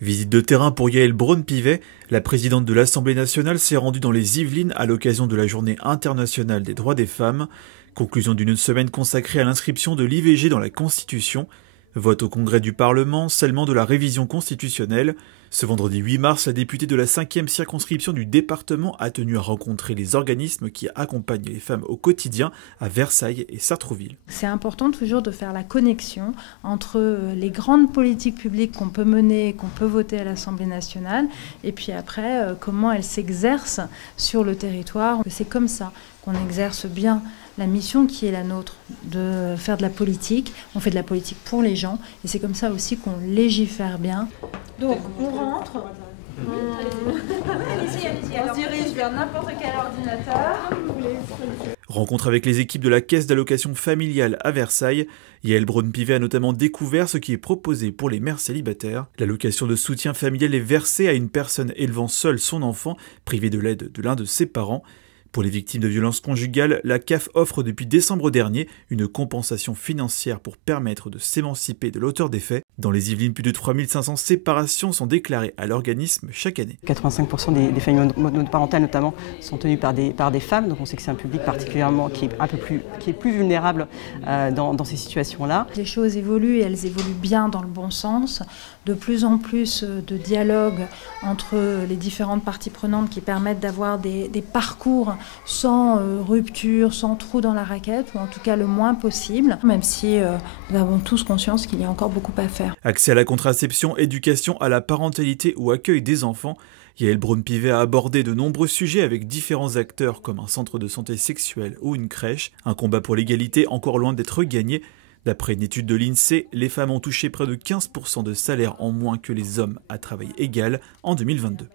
Visite de terrain pour Yaël Braun-Pivet. La présidente de l'Assemblée nationale s'est rendue dans les Yvelines à l'occasion de la Journée internationale des droits des femmes. Conclusion d'une semaine consacrée à l'inscription de l'IVG dans la Constitution. Vote au Congrès du Parlement, scellement de la révision constitutionnelle. Ce vendredi 8 mars, la députée de la 5e circonscription du département a tenu à rencontrer les organismes qui accompagnent les femmes au quotidien à Versailles et Sartrouville. C'est important toujours de faire la connexion entre les grandes politiques publiques qu'on peut mener, qu'on peut voter à l'Assemblée nationale, et puis après, comment elles s'exercent sur le territoire. C'est comme ça qu'on exerce bien la mission qui est la nôtre, de faire de la politique. On fait de la politique pour les gens, et c'est comme ça aussi qu'on légifère bien. Donc, on rentre, on se dirige vers n'importe quel ordinateur. Rencontre avec les équipes de la Caisse d'allocation familiale à Versailles. Yaël Braun-Pivet a notamment découvert ce qui est proposé pour les mères célibataires. L'allocation de soutien familial est versée à une personne élevant seule son enfant, privée de l'aide de l'un de ses parents. Pour les victimes de violences conjugales, la CAF offre depuis décembre dernier une compensation financière pour permettre de s'émanciper de l'auteur des faits. Dans les Yvelines, plus de 3500 séparations sont déclarées à l'organisme chaque année. 85% des familles monoparentales notamment sont tenues par des femmes, donc on sait que c'est un public particulièrement qui est plus vulnérable dans ces situations-là. Les choses évoluent et elles évoluent bien dans le bon sens. De plus en plus de dialogue entre les différentes parties prenantes qui permettent d'avoir des parcours sans rupture, sans trou dans la raquette, ou en tout cas le moins possible, même si nous avons tous conscience qu'il y a encore beaucoup à faire. Accès à la contraception, éducation à la parentalité ou accueil des enfants, Yaël Braun-Pivet a abordé de nombreux sujets avec différents acteurs comme un centre de santé sexuelle ou une crèche, un combat pour l'égalité encore loin d'être gagné. D'après une étude de l'INSEE, les femmes ont touché près de 15% de salaire en moins que les hommes à travail égal en 2022.